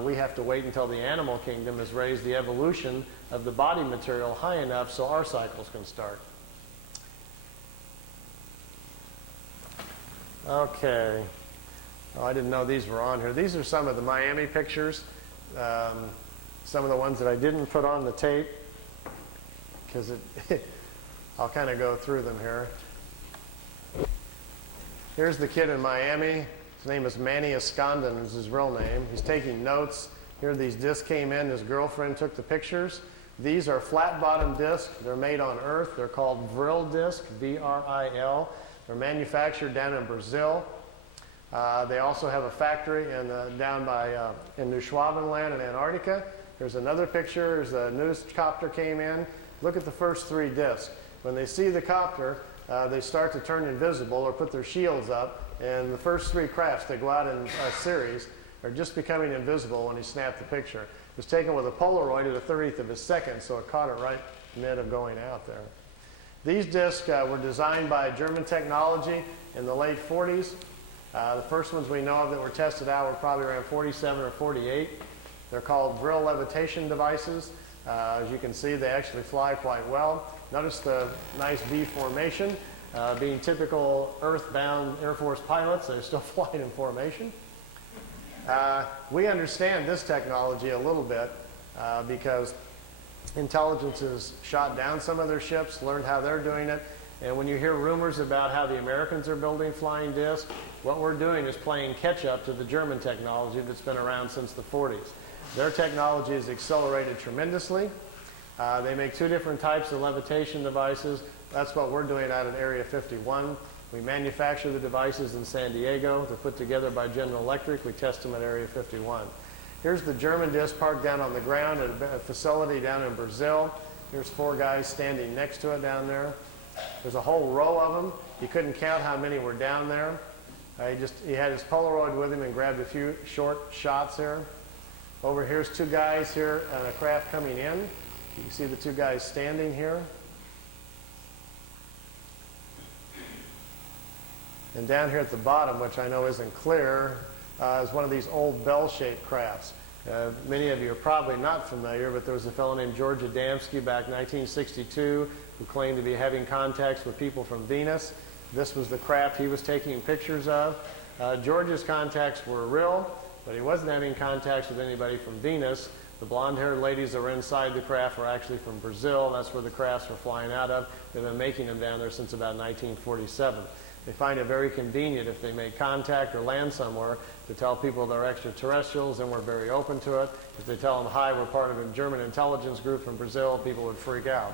We have to wait until the animal kingdom has raised the evolution of the body material high enough so our cycles can start. Okay. Oh, I didn't know these were on here. These are some of the Miami pictures. Some of the ones that I didn't put on the tape, because I'll kind of go through them here. Here's the kid in Miami. His name is Manny Escondon is his real name. He's taking notes. Here these discs came in. His girlfriend took the pictures. These are flat-bottom discs. They're made on Earth. They're called Vril discs, V-R-I-L. They're manufactured down in Brazil. They also have a factory down in New Schwabenland in Antarctica. Here's another picture. There's a news copter came in. Look at the first three discs. When they see the copter, they start to turn invisible or put their shields up. And the first three crafts, they go out in a series, are just becoming invisible when he snapped the picture. It was taken with a Polaroid at a 30th of a second, so it caught it right in the mid of going out there. These discs were designed by German technology in the late 40s. The first ones we know of that were tested out were probably around 47 or 48. They're called Vril levitation devices. As you can see, they actually fly quite well. Notice the nice V formation. Being typical earthbound Air Force pilots, they're still flying in formation. We understand this technology a little bit because intelligence has shot down some of their ships, learned how they're doing it. And when you hear rumors about how the Americans are building flying discs, what we're doing is playing catch-up to the German technology that's been around since the 40s. Their technology has accelerated tremendously. They make two different types of levitation devices. That's what we're doing out at Area 51. We manufacture the devices in San Diego. They're put together by General Electric. We test them at Area 51. Here's the German disc parked down on the ground at a facility down in Brazil. Here's four guys standing next to it down there. There's a whole row of them. You couldn't count how many were down there. He had his Polaroid with him and grabbed a few short shots here. Over here's two guys here on a craft coming in. You can see the two guys standing here. And down here at the bottom, which I know isn't clear, is one of these old bell-shaped crafts. Many of you are probably not familiar, but there was a fellow named George Adamski back in 1962 who claimed to be having contacts with people from Venus. This was the craft he was taking pictures of. George's contacts were real, but he wasn't having contacts with anybody from Venus. The blonde-haired ladies that were inside the craft were actually from Brazil. That's where the crafts were flying out of. They've been making them down there since about 1947. They find it very convenient if they make contact or land somewhere to tell people they're extraterrestrials, and we're very open to it. If they tell them, hi, we're part of a German intelligence group from Brazil, people would freak out.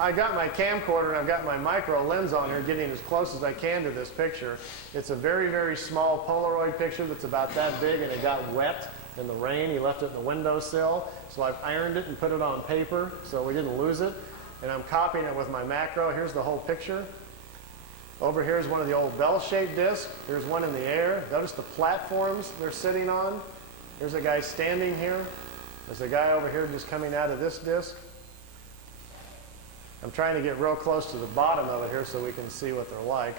I got my camcorder and I've got my micro lens on here getting as close as I can to this picture. It's a very, very small Polaroid picture that's about that big, and it got wet in the rain. He left it in the windowsill, so I've ironed it and put it on paper so we didn't lose it. And I'm copying it with my macro. Here's the whole picture. Over here is one of the old bell-shaped discs. Here's one in the air. Notice the platforms they're sitting on. Here's a guy standing here. There's a guy over here just coming out of this disc. I'm trying to get real close to the bottom of it here so we can see what they're like.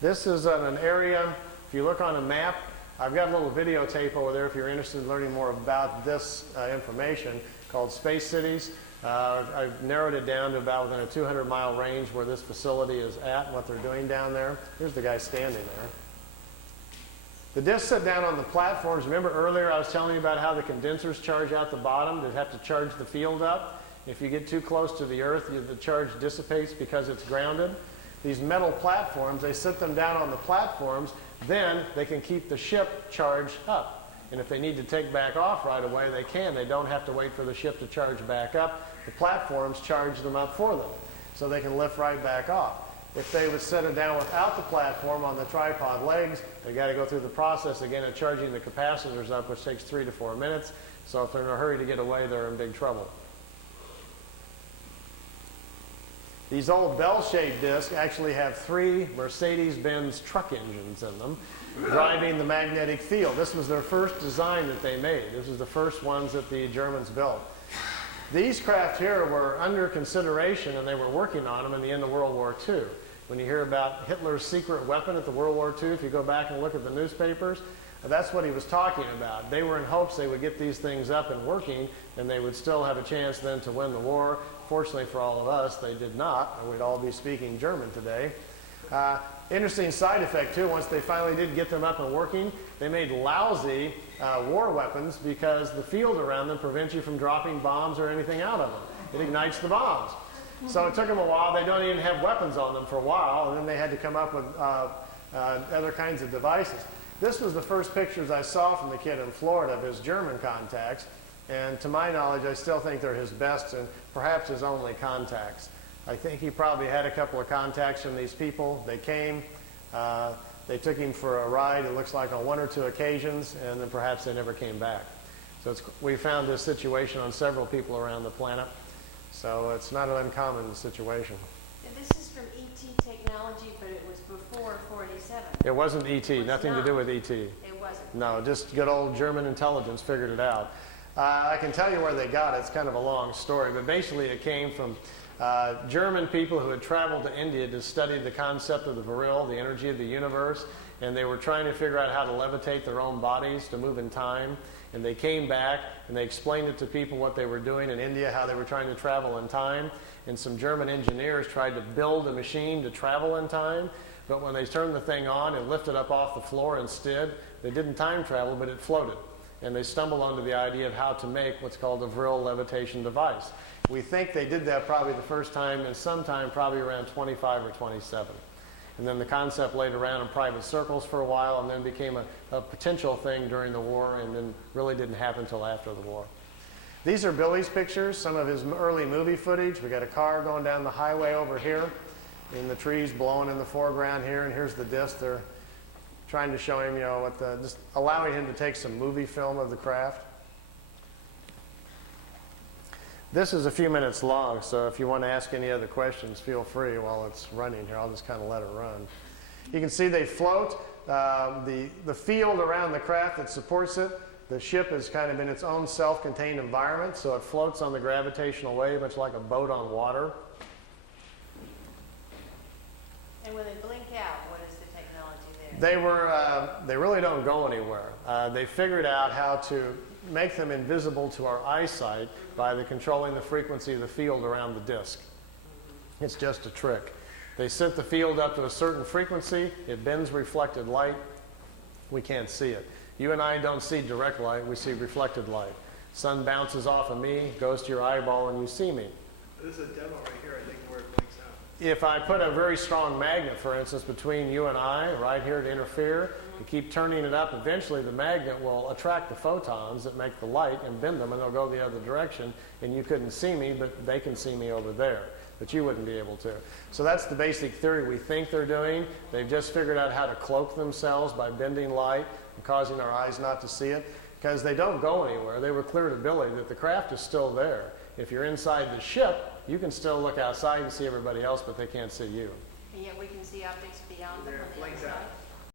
This is an area, if you look on a map, I've got a little videotape over there if you're interested in learning more about this information called Space Cities. I've narrowed it down to about within a 200-mile range where this facility is at and what they're doing down there. Here's the guy standing there. The discs sit down on the platforms. Remember earlier I was telling you about how the condensers charge out the bottom to have to charge the field up? If you get too close to the Earth, the charge dissipates because it's grounded. These metal platforms, they sit them down on the platforms, then they can keep the ship charged up. And if they need to take back off right away, they can. They don't have to wait for the ship to charge back up. The platforms charge them up for them, so they can lift right back off. If they would set it down without the platform on the tripod legs, they got to go through the process again of charging the capacitors up, which takes 3 to 4 minutes. So if they're in a hurry to get away, they're in big trouble. These old bell-shaped discs actually have 3 Mercedes-Benz truck engines in them driving the magnetic field. This was their first design that they made. This was the first ones that the Germans built. These craft here were under consideration, and they were working on them in the end of World War II. When you hear about Hitler's secret weapon at the World War II, if you go back and look at the newspapers, that's what he was talking about. They were in hopes they would get these things up and working, and they would still have a chance then to win the war. Fortunately for all of us, they did not, or we'd all be speaking German today. Interesting side effect, too, once they finally did get them up and working, they made lousy war weapons because the field around them prevents you from dropping bombs or anything out of them. It ignites the bombs. So it took them a while. They don't even have weapons on them for a while, and then they had to come up with other kinds of devices. This was the first pictures I saw from the kid in Florida of his German contacts, and to my knowledge, I still think they're his best and perhaps his only contacts. I think he probably had a couple of contacts from these people. They came, they took him for a ride, it looks like on one or two occasions, and then perhaps they never came back. So we found this situation on several people around the planet, so it's not an uncommon situation. And this is from ET technology, but it was before 47. It wasn't ET, nothing to do with ET. It wasn't. No, just good old German intelligence figured it out. I can tell you where they got it. It's kind of a long story, but basically it came from German people who had traveled to India to study the concept of the virile, the energy of the universe, and they were trying to figure out how to levitate their own bodies to move in time. And they came back and they explained it to people what they were doing in India, how they were trying to travel in time. And some German engineers tried to build a machine to travel in time, but when they turned the thing on and lifted up off the floor instead, they didn't time travel, but it floated. And they stumbled onto the idea of how to make what's called a virile levitation device. We think they did that probably the first time and sometime probably around 25 or 27. And then the concept laid around in private circles for a while and then became a potential thing during the war and then really didn't happen until after the war. These are Billy's pictures, some of his early movie footage. We got a car going down the highway over here, and the trees blowing in the foreground here, and here's the disc. They're trying to show him, you know, just allowing him to take some movie film of the craft. This is a few minutes long, so if you want to ask any other questions, feel free while it's running here. I'll just kind of let it run. You can see they float. The field around the craft that supports it, the ship is kind of in its own self-contained environment, so it floats on the gravitational wave, much like a boat on water. And when they blink out, what is the technology there? They really don't go anywhere. They figured out how to make them invisible to our eyesight by controlling the frequency of the field around the disk. It's just a trick. They set the field up to a certain frequency, it bends reflected light, we can't see it. You and I don't see direct light, we see reflected light. Sun bounces off of me, goes to your eyeball, and you see me. This is a demo right here, I think, where it blinks out. If I put a very strong magnet, for instance, between you and I, right here to interfere, you keep turning it up, eventually the magnet will attract the photons that make the light and bend them, and they'll go the other direction, and you couldn't see me, but they can see me over there. But you wouldn't be able to. So that's the basic theory we think they're doing. They've just figured out how to cloak themselves by bending light and causing our eyes not to see it, because they don't go anywhere. They were clear to Billy that the craft is still there. If you're inside the ship, you can still look outside and see everybody else, but they can't see you. And yet we can see objects beyond them There, on the blinks outside. out.